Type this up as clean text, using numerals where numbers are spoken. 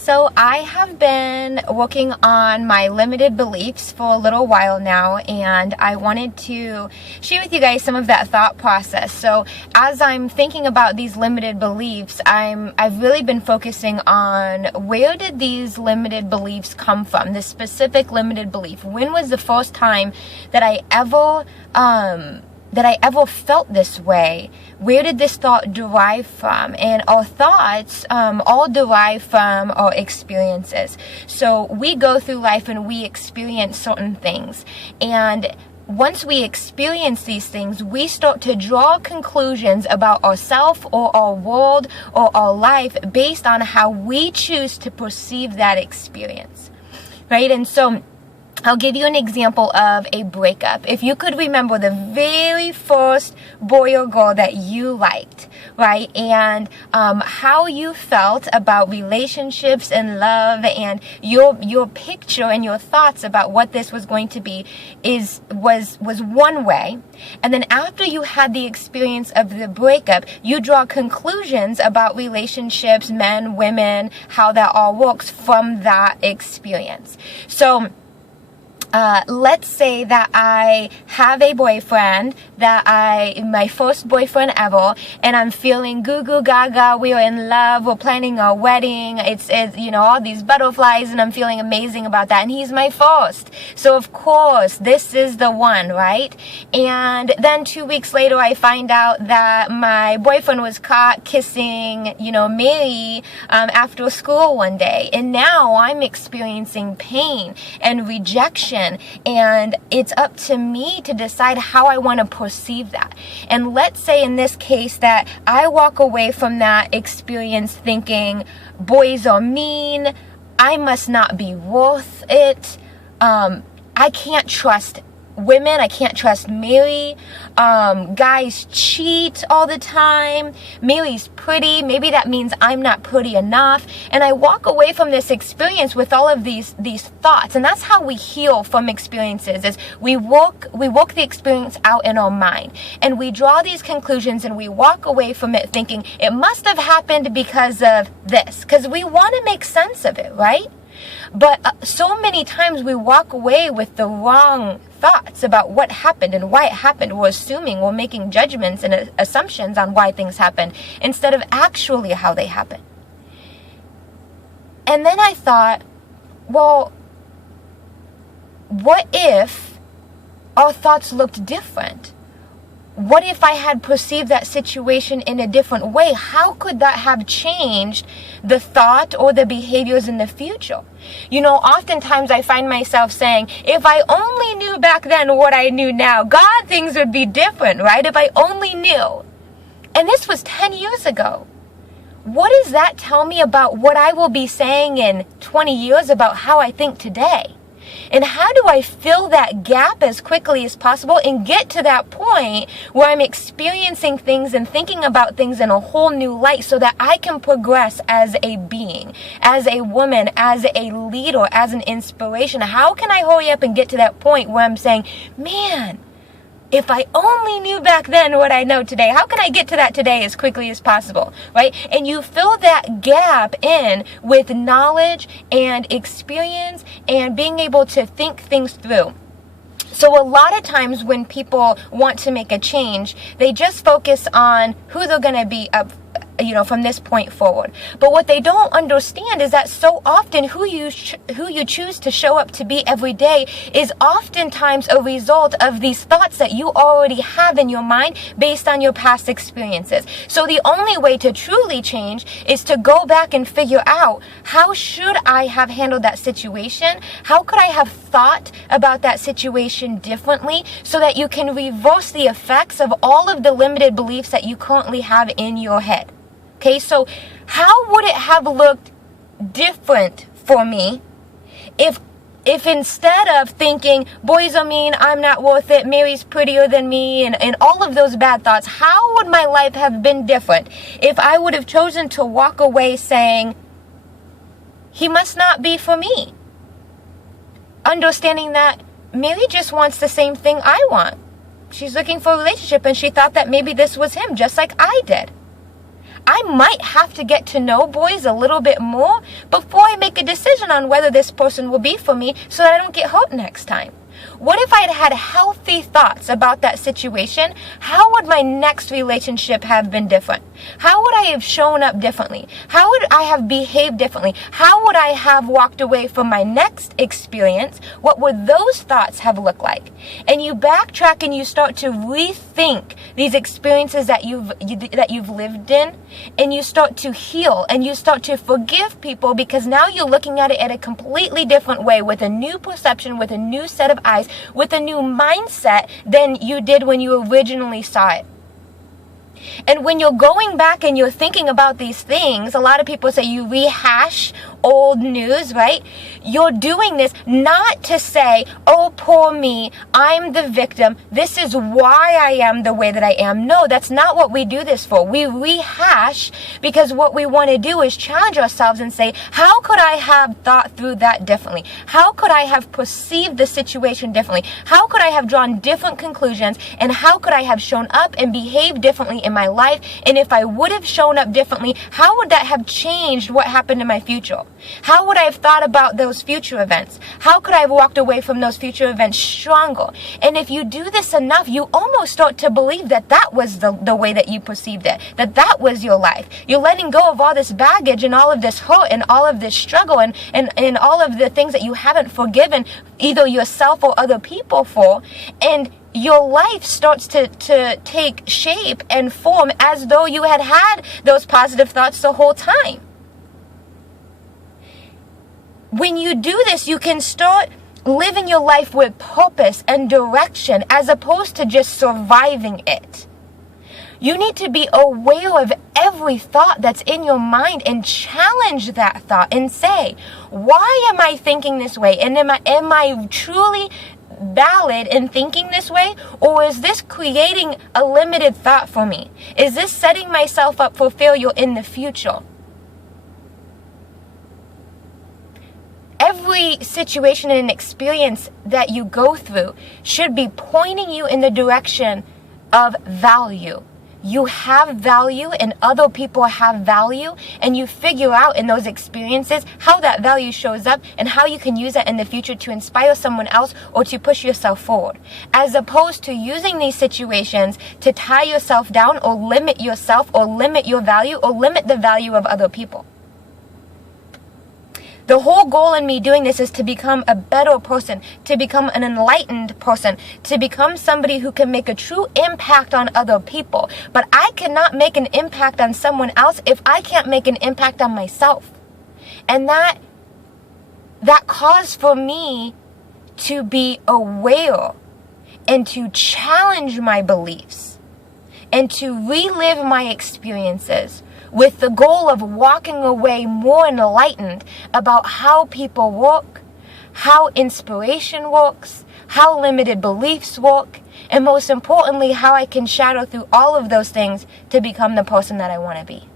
So I have been working on my limited beliefs for a little while now, and I wanted to share with you guys some of that thought process. So as I'm thinking about these limited beliefs, I've really been focusing on where did these limited beliefs come from, this specific limited belief. When was the first time that I ever felt this way? Where did this thought derive from? And our thoughts all derive from our experiences. So we go through life and we experience certain things. And once we experience these things, we start to draw conclusions about ourselves or our world or our life based on how we choose to perceive that experience, right? And so I'll give you an example of a breakup. If you could remember the very first boy or girl that you liked, right? And how you felt about relationships and love, and your picture and your thoughts about what this was going to be was one way. And then after you had the experience of the breakup, you draw conclusions about relationships, men, women, how that all works from that experience. So let's say that I have a boyfriend, my first boyfriend ever, and I'm feeling goo goo gaga, we're in love, we're planning our wedding, it's all these butterflies, and I'm feeling amazing about that, and he's my first. So of course, this is the one, right? And then 2 weeks later, I find out that my boyfriend was caught kissing, Mary, after school one day, and now I'm experiencing pain and rejection. And it's up to me to decide how I want to perceive that. And let's say in this case that I walk away from that experience thinking, boys are mean, I must not be worth it, I can't trust women, I can't trust Mary, guys cheat all the time, Mary's pretty, maybe that means I'm not pretty enough, and I walk away from this experience with all of these thoughts. And that's how we heal from experiences, is we work the experience out in our mind, and we draw these conclusions, and we walk away from it thinking it must have happened because of this, because we want to make sense of it, right? But so many times we walk away with the wrong thoughts about what happened and why it happened. We're assuming, we're making judgments and assumptions on why things happened instead of actually how they happened. And then I thought, well, what if our thoughts looked different? What if I had perceived that situation in a different way? How could that have changed the thought or the behaviors in the future? Oftentimes I find myself saying, if I only knew back then what I knew now, God, things would be different, right? If I only knew. And this was 10 years ago. What does that tell me about what I will be saying in 20 years about how I think today? And how do I fill that gap as quickly as possible and get to that point where I'm experiencing things and thinking about things in a whole new light so that I can progress as a being, as a woman, as a leader, as an inspiration? How can I hurry up and get to that point where I'm saying, man, if I only knew back then what I know today, how can I get to that today as quickly as possible, right? And you fill that gap in with knowledge and experience and being able to think things through. So a lot of times when people want to make a change, they just focus on who they're going to be from this point forward. But what they don't understand is that so often who you choose to show up to be every day is oftentimes a result of these thoughts that you already have in your mind based on your past experiences. So the only way to truly change is to go back and figure out, how should I have handled that situation? How could I have thought about that situation differently so that you can reverse the effects of all of the limited beliefs that you currently have in your head? Okay, so how would it have looked different for me if instead of thinking, boys are mean, I'm not worth it, Mary's prettier than me, and all of those bad thoughts, how would my life have been different if I would have chosen to walk away saying, he must not be for me? Understanding that Mary just wants the same thing I want. She's looking for a relationship, and she thought that maybe this was him, just like I did. I might have to get to know boys a little bit more before I make a decision on whether this person will be for me so that I don't get hurt next time. What if I had had healthy thoughts about that situation? How would my next relationship have been different? How would I have shown up differently? How would I have behaved differently? How would I have walked away from my next experience? What would those thoughts have looked like? And you backtrack and you start to rethink these experiences that you've lived in, and you start to heal and you start to forgive people, because now you're looking at it in a completely different way, with a new perception, with a new set of eyes, with a new mindset than you did when you originally saw it. And when you're going back and you're thinking about these things, a lot of people say you rehash old news, right? You're doing this not to say, oh, poor me, I'm the victim, this is why I am the way that I am. No, that's not what we do this for. We rehash because what we want to do is challenge ourselves and say, how could I have thought through that differently? How could I have perceived the situation differently? How could I have drawn different conclusions? And how could I have shown up and behaved differently in my life? And if I would have shown up differently, how would that have changed what happened in my future? How would I have thought about those future events? How could I have walked away from those future events stronger? And if you do this enough, you almost start to believe that that was the way that you perceived it, that was your life. You're letting go of all this baggage and all of this hurt and all of this struggle and all of the things that you haven't forgiven either yourself or other people for. And your life starts to take shape and form as though you had those positive thoughts the whole time. When you do this, you can start living your life with purpose and direction as opposed to just surviving it. You need to be aware of every thought that's in your mind and challenge that thought and say, why am I thinking this way? And am I truly valid in thinking this way? Or is this creating a limited thought for me? Is this setting myself up for failure in the future? Every situation and experience that you go through should be pointing you in the direction of value. You have value and other people have value, and you figure out in those experiences how that value shows up and how you can use that in the future to inspire someone else or to push yourself forward, as opposed to using these situations to tie yourself down or limit yourself or limit your value or limit the value of other people. The whole goal in me doing this is to become a better person, to become an enlightened person, to become somebody who can make a true impact on other people. But I cannot make an impact on someone else if I can't make an impact on myself. And that caused for me to be aware and to challenge my beliefs and to relive my experiences, with the goal of walking away more enlightened about how people work, how inspiration works, how limited beliefs work, and most importantly, how I can shadow through all of those things to become the person that I want to be.